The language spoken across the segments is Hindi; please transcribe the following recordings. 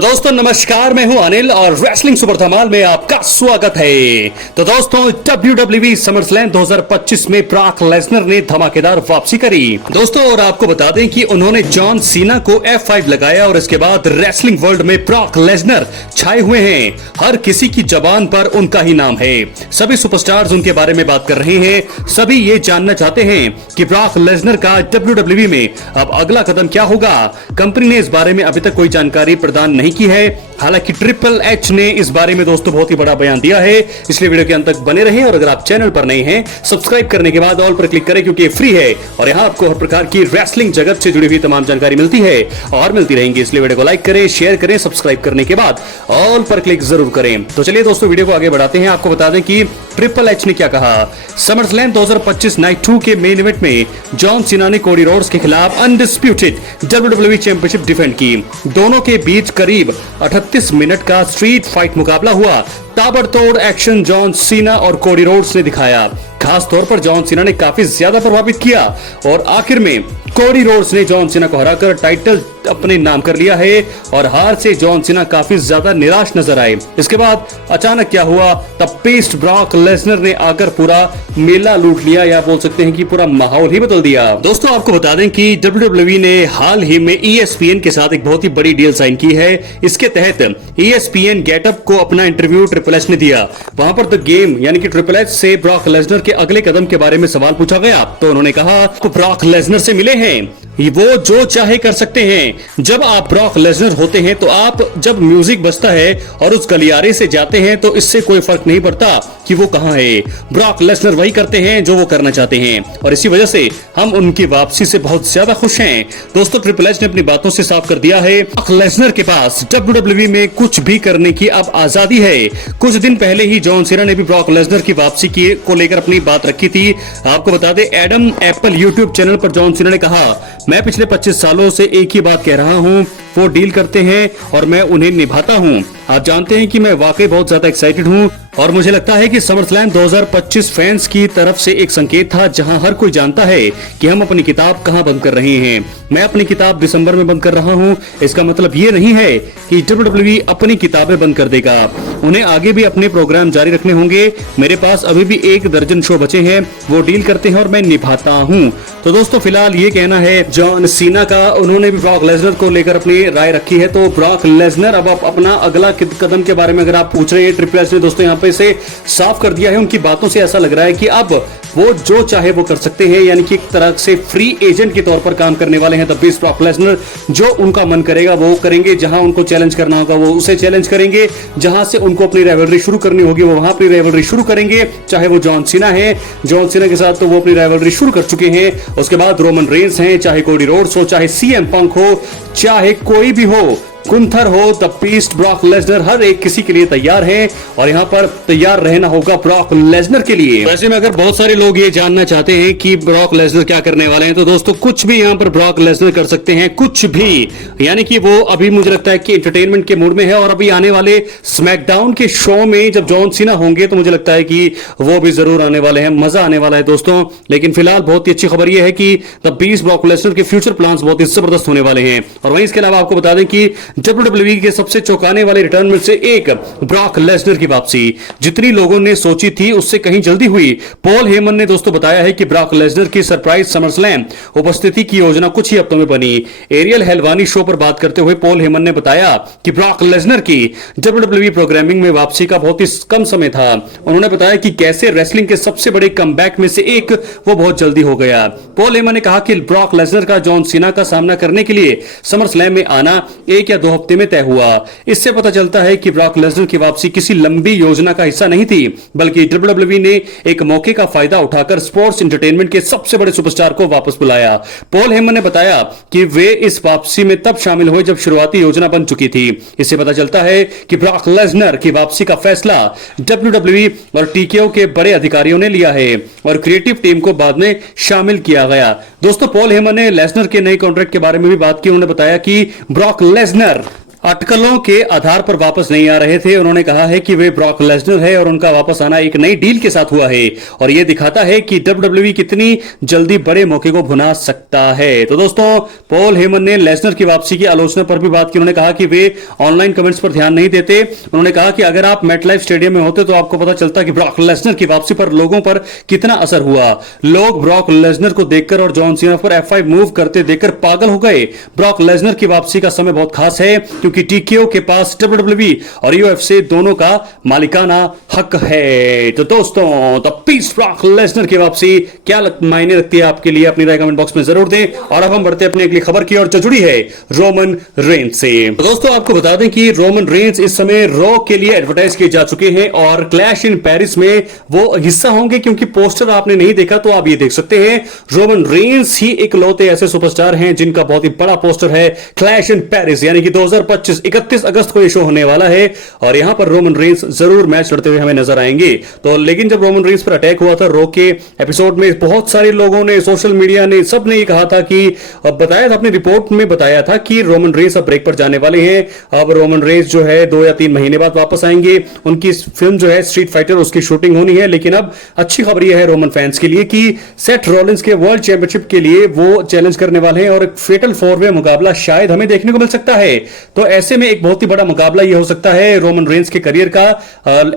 दोस्तों नमस्कार, मैं हूं अनिल और रेसलिंग सुपर धमाल में आपका स्वागत है। तो दोस्तों WWE समरस्लैम 2025 में ब्रॉक लेसनर ने धमाकेदार वापसी करी दोस्तों, और आपको बता दें कि उन्होंने जॉन सीना को F5 लगाया और इसके बाद रेसलिंग वर्ल्ड में ब्रॉक लेसनर छाए हुए हैं। हर किसी की जबान पर उनका ही नाम है। सभी सुपरस्टार्स उनके बारे में बात कर रहे हैं। सभी ये जानना चाहते हैं कि ब्रॉक लेसनर का WWE में अब अगला कदम क्या होगा। कंपनी ने इस बारे में अभी तक कोई जानकारी प्रदान नहीं की है। हालांकि ट्रिपल एच ने इस बारे में दोस्तों बहुत ही बड़ा बयान दिया है, इसलिए वीडियो के अंत तक बने रहें। और अगर आप चैनल पर नए हैं, सब्सक्राइब करने के बाद ऑल पर क्लिक करें, क्योंकि ये फ्री है और यहाँ आपको हर प्रकार की रेसलिंग जगत से जुड़ी हुई तमाम जानकारी मिलती है और मिलती रहेंगी। इसलिए वीडियो को लाइक करें, शेयर करें, सब्सक्राइब करने के बाद ऑल पर क्लिक जरूर करें। तो चलिए दोस्तों वीडियो को आगे बढ़ाते हैं। आपको बता दें कि ट्रिपल एच ने क्या कहा। समरस्लैम 2025 नाइट 2 के मेन इवेंट में जॉन सीना ने कोडी रोड्स के खिलाफ अनडिस्प्यूटेड WWE चैंपियनशिप डिफेंड की। दोनों के बीच करीब 38 मिनट का स्ट्रीट फाइट मुकाबला हुआ। ताबड़तोड़ एक्शन जॉन सीना और कोडी रोड्स ने दिखाया। खास तौर पर जॉन सीना ने काफी ज्यादा प्रभावित किया और आखिर में कोडी रोड्स ने जॉन सीना को हराकर टाइटल अपने नाम कर लिया है। और हार से जॉन सीना काफी ज्यादा निराश नजर आए। इसके बाद अचानक क्या हुआ, तब पेस्ट ब्रॉक लेसनर ने आकर पूरा मेला लूट लिया, या बोल सकते हैं कि पूरा माहौल ही बदल दिया। दोस्तों आपको बता दें कि WWE ने हाल ही में ESPN के साथ एक बहुत ही बड़ी डील साइन की है। इसके तहत ESPN गेटअप को अपना इंटरव्यू ट्रिपल एच ने दिया। वहां पर द गेम यानी कि ट्रिपल एच से ब्रॉक लेसनर के अगले कदम के बारे में सवाल पूछा गया, तो उन्होंने कहा ब्रॉक लेसनर से मिले हैं, वो जो चाहे कर सकते हैं। जब आप ब्रॉक लेसनर होते हैं तो आप जब म्यूजिक बजता है और उस गलियारे से जाते हैं तो इससे कोई फर्क नहीं पड़ता कि वो कहां है। ब्रॉक लेसनर वही करते हैं जो वो करना चाहते हैं और इसी वजह से हम उनकी वापसी से बहुत ज्यादा खुश हैं। दोस्तों ट्रिपल एच ने अपनी बातों से साफ कर दिया है, ब्रॉक लेसनर के पास WWE में कुछ भी करने की अब आजादी है। कुछ दिन पहले ही जॉन सीना ने भी ब्रॉक लेसनर की वापसी को लेकर अपनी बात रखी थी। आपको बता दें एडम एप्पल यूट्यूब चैनल पर जॉन सीना ने कहा, मैं पिछले 25 सालों से एक ही बात कह रहा हूं, वो डील करते हैं और मैं उन्हें निभाता हूं। आप जानते हैं कि मैं वाकई बहुत ज्यादा एक्साइटेड हूं और मुझे लगता है कि समरस्लैम 2025 फैंस की तरफ से एक संकेत था, जहां हर कोई जानता है कि हम अपनी किताब कहां बंद कर रहे हैं। मैं अपनी किताब दिसंबर में बंद कर रहा हूं। इसका मतलब ये नहीं है कि WWE अपनी किताबें बंद कर देगा। उन्हें आगे भी अपने प्रोग्राम जारी रखने होंगे। मेरे पास अभी भी 1 दर्जन शो बचे हैं, वो डील करते हैं और मैं निभाता हूं। तो दोस्तों फिलहाल ये कहना है जॉन सीना का। उन्होंने भी ब्रॉक लेसनर को लेकर अपनी राय रखी है। तो ब्रॉक लेसनर अब अपना अगला कदम के बारे में अगर आप पूछ रहे हैं, ट्रिपल एच ने दोस्तों यहाँ पे से साफ कर दिया है। उनकी बातों से ऐसा लग रहा है कि अब वो जो चाहे वो कर सकते हैं, यानी कि एक तरह से फ्री एजेंट के तौर पर काम करने वाले हैं द बीस्ट ब्रॉक लेसनर। जो उनका मन करेगा वो करेंगे, जहां उनको चैलेंज करना होगा वो उसे चैलेंज करेंगे, जहां से उनको अपनी राइवलरी शुरू करनी होगी वो वहां अपनी राइवलरी शुरू करेंगे। चाहे वो जॉन सीना है, जॉन सीना के साथ तो वो अपनी राइवलरी शुरू कर चुके हैं। उसके बाद रोमन रेंस हैं, चाहे कोडी रोड्स हो, चाहे CM पंक हो, चाहे कोई भी हो, गुंथर हो, द बीस्ट ब्रॉक लेसनर, हर एक किसी के लिए तैयार है और यहाँ पर तैयार रहना होगा ब्रॉक लेसनर के लिए। वैसे में अगर बहुत सारे लोग ये जानना चाहते हैं कि ब्रॉक लेसनर क्या करने वाले हैं, तो दोस्तों कुछ भी यहाँ पर ब्रॉक लेसनर कर सकते हैं, कुछ भी। यानी कि वो अभी मुझे लगता है कि एंटरटेनमेंट के मूड में है और अभी आने वाले स्मैकडाउन के शो में जब जॉन सीना होंगे तो मुझे लगता है कि वो भी जरूर आने वाले हैं, मजा आने वाला है दोस्तों। लेकिन फिलहाल बहुत ही अच्छी खबर यह है कि द बीस्ट ब्रॉक लेसनर के फ्यूचर प्लान्स बहुत ही जबरदस्त होने वाले हैं। और वहीं इसके अलावा आपको बता दें कि WWE के सबसे चौंकाने वाले रिटर्न में से एक ब्रॉक लेसनर की वापसी जितनी लोगों ने सोची थी उससे कहीं जल्दी हुई। पॉल हेमन ने दोस्तों बताया है कि ब्रॉक लेसनर की सरप्राइज समरस्लैम उपस्थिति की योजना कुछ ही हफ्तों में बनी। एरियल हेलवानी शो पर बात करते हुए पॉल हेमन ने बताया कि ब्रॉक लेसनर की WWE प्रोग्रामिंग में वापसी का बहुत ही कम समय था। उन्होंने बताया कि कैसे रेसलिंग के सबसे बड़े कमबैक में से एक वो बहुत जल्दी हो गया। पॉल हेमन ने कहा कि ब्रॉक लेसनर का जॉन सीना का सामना करने के लिए समरस्लैम में आना 1 या 2 हफ्ते में तय हुआ। इससे पता चलता है कि ब्रॉक लेसनर की वापसी किसी लंबी योजना का हिस्सा नहीं थी, बल्कि WWE ने एक मौके का फायदा उठाकर स्पोर्ट्स एंटरटेनमेंट के सबसे बड़े सुपरस्टार को वापस बुलाया। पॉल हेमन ने बताया कि वे इस वापसी में तब शामिल हुए जब शुरुआती योजना बन चुकी थी। इससे पता चलता है कि ब्रॉक लेसनर की वापसी का फैसला WWE और TKO के बड़े अधिकारियों ने लिया है और क्रिएटिव टीम को बाद में शामिल किया गया। दोस्तों पॉल हेमन ने लेसनर के नए कॉन्ट्रैक्ट के बारे में भी बात की। उन्होंने बताया कि ब्रॉक लेसनर अटकलों के आधार पर वापस नहीं आ रहे थे। उन्होंने कहा है कि वे ब्रॉक लेसनर है और उनका वापस आना एक नई डील के साथ हुआ है और यह दिखाता है कि WWE कितनी जल्दी बड़े मौके को भुना सकता है। तो दोस्तों, पॉल हेमन ने लेसनर की वापसी की आलोचना पर भी बात की। उन्होंने कहा कि वे ऑनलाइन कमेंट्स पर ध्यान नहीं देते। उन्होंने कहा कि अगर आप मेटलाइफ स्टेडियम में होते तो आपको पता चलता कि ब्रॉक लेसनर की वापसी पर लोगों पर कितना असर हुआ। लोग ब्रॉक लेसनर को देखकर और जॉन सीना पर F5 मूव करते देखकर पागल हो गए। ब्रॉक लेसनर की वापसी का समय बहुत खास है क्योंकि टीकेओ के पास WWE और UFC दोनों का मालिकाना हक है। तो दोस्तों, द पीस ब्रॉक लेसनर की वापसी क्या मायने रखती है आपके लिए? अपनी राय कमेंट बॉक्स में जरूर दें। और अब हम बढ़ते हैं अपनी अगली खबर की और जो जुड़ी है रोमन रेंज से। तो दोस्तों, आपको बता दें कि रोमन रेंज इस समय रॉ के लिए एडवर्टाइज किए जा चुके हैं और क्लैश इन पेरिस में वो हिस्सा होंगे। क्योंकि पोस्टर आपने नहीं देखा तो आप ये देख सकते हैं, रोमन रेंज ही इकलौते ऐसे सुपरस्टार हैं जिनका बहुत ही बड़ा पोस्टर है क्लैश इन पेरिस, यानी कि 2025 31 अगस्त को ये शो होने वाला है और यहां पर रोमन रेंज जरूर मैच लड़ते हुए हमें नजर आएंगे। तो लेकिन जब रोमन रेंज पर अटैक हुआ था रॉ के एपिसोड में, बहुत सारे लोगों ने, सोशल मीडिया ने, सब ने ये कहा था कि बताया था, अपनी रिपोर्ट में बताया था कि रोमन रेंज अब ब्रेक पर जाने वाले हैं। अब रोमन रेंज जो है 2 या 3 महीने बाद वापस आएंगे। उनकी फिल्म जो है स्ट्रीट फाइटर, उसकी शूटिंग होनी है। लेकिन अब अच्छी खबर यह है रोमन फैंस के लिए कि सेथ रॉलिंस के वर्ल्ड चैंपियनशिप के लिए वो चैलेंज करने वाले हैं और एक फेटल 4-वे मुकाबला शायद हमें देखने को मिल सकता है। तो ऐसे में एक बहुत ही बड़ा मुकाबला यह हो सकता है रोमन रेंज के करियर का।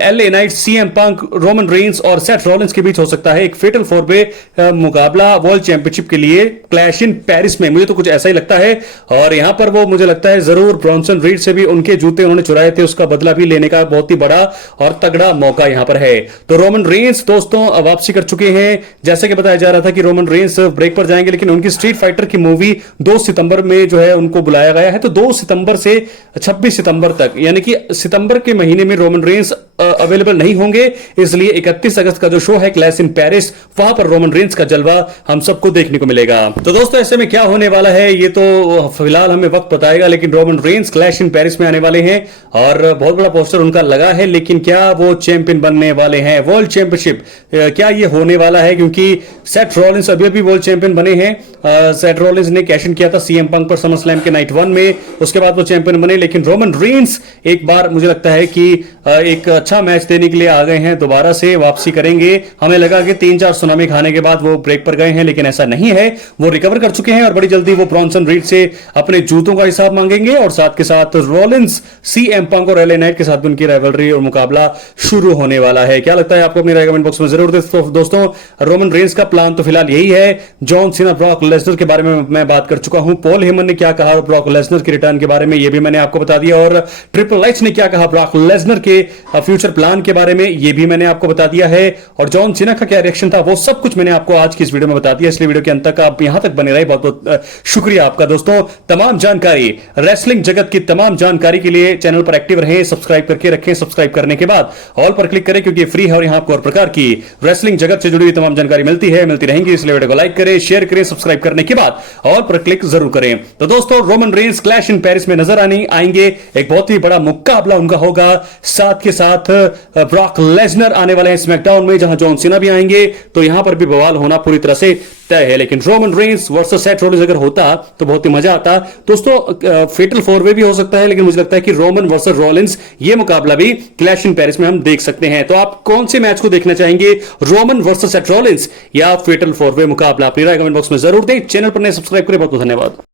LA नाइट, CM पंक, रोमन रेंज और सेथ रॉलिंस के बीच हो सकता है एक फेटल 4-वे मुकाबला वर्ल्ड चैंपियनशिप के लिए क्लैश इन पेरिस में। मुझे तो कुछ ऐसा ही लगता है और यहां पर वो, मुझे लगता है जरूर ब्रॉन्सन रीड से भी उनके जूते उन्होंने चुराए थे, उसका बदला भी लेने का बहुत ही बड़ा और तगड़ा मौका यहां पर है। तो रोमन रेंज दोस्तों वापसी कर चुके हैं। जैसे कि बताया जा रहा था कि रोमन रेंज ब्रेक पर जाएंगे, लेकिन उनकी स्ट्रीट फाइटर की मूवी 2 सितंबर में जो है उनको बुलाया गया है। तो 2 सितंबर से 26 सितंबर तक, यानी कि सितंबर के महीने में रोमन रेंज अवेलेबल नहीं होंगे। इसलिए 31 अगस्त का जो शो है क्लैश इन पेरिस, वहां पर रोमन रेंज का जलवा हम सबको देखने को मिलेगा। तो दोस्तों, ऐसे में क्या होने वाला है ये तो फिलहाल हमें वक्त बताएगा, लेकिन Roman Reigns clash in Paris में आने वाले हैं और बहुत बड़ा पोस्टर उनका लगा है। लेकिन क्या वो चैंपियन बनने वाले हैं? वर्ल्ड चैंपियनशिप क्या ये होने वाला है? क्योंकि सेथ रॉलिंस अभी अभी वर्ल्ड चैंपियन बने हैं। सेथ रॉलिंस ने कैश इन किया था CM पंक पर समर स्लैम के नाइट 1 में, उसके बाद वो चैंपियन बने। लेकिन रोमन रेंज एक बार मुझे लगता है कि एक अच्छा मैच देने के लिए आ गए हैं, दोबारा से वापसी करेंगे। हमें लगा कि 3-4 सुनामी खाने के बाद वो ब्रेक पर गए हैं, लेकिन ऐसा नहीं है। वो रिकवर कर चुके हैं और बड़ी जल्दी वो ब्रॉन्सन रीड से अपने जूतों का हिसाब मांगेंगे और साथ के साथ रॉलिंस, CM पंक और LA नाइट के साथ उनकी राइवलरी और मुकाबला शुरू होने वाला है। क्या लगता है आपको? अपनी राय कमेंट बॉक्स में जरूर दें। दोस्तों, रोमन रेंज का प्लान तो फिलहाल यही है। जॉन सीना, ब्रॉक लेसनर के बारे में मैं बात कर चुका हूं। पॉल हेमन ने क्या कहा ब्रॉक लेसनर के रिटर्न के बारे में, यह भी मैंने आपको बता दिया। और ट्रिपल एच ने क्या कहा ब्रॉक लेसनर के फ्यूचर प्लान के बारे में, यह भी मैंने आपको बता दिया है। और जॉन सीना का क्या रिएक्शन था, वो सब कुछ मैंने आपको आज की इस वीडियो में बता दिया। इसलिए वीडियो के अंत तक आप यहां तक बने रहे, बहुत बहुत शुक्रिया आपका दोस्तों। तमाम जानकारी, रेसलिंग जगत की तमाम जानकारी के लिए चैनल पर एक्टिव रहें, सब्सक्राइब करके रखें। सब्सक्राइब करने के बाद ऑल पर क्लिक करें क्योंकि फ्री है और यहां आपको हर प्रकार की रेसलिंग जगत से जुड़ी हुई तमाम जानकारी मिलती रहेंगी। इसलिए वीडियो को लाइक करें, शेयर करें, सब्सक्राइब करने के बाद ऑल पर क्लिक जरूर करें। तो दोस्तों, Roman Reigns clash in Paris में नजर आएंगे। एक बहुत ही बड़ा मुकाबला उनका होगा। साथ के साथ ब्रॉक लेसनर आने वाले हैं स्मैकडाउन में, जहां जॉन सीना भी आएंगे। तो यहां पर भी बवाल होना पूरी तरह से तय है। लेकिन Roman Reigns versus Seth Rollins अगर होता तो बहुत ही मजा आता दोस्तों। फेटल 4-वे भी हो सकता है, लेकिन मुझे लगता है कि रोमन वर्सेस रॉलिंस ये मुकाबला भी क्लैश इन पेरिस में हम देख सकते हैं। तो आप कौन से मैच को देखना चाहेंगे, रोमन वर्सेस सेथ रॉलिंस या फेटल 4-वे मुकाबला? अपनी राय कमेंट बॉक्स में जरूर दें। चैनल पर नए सब्सक्राइब करें। बहुत बहुत धन्यवाद।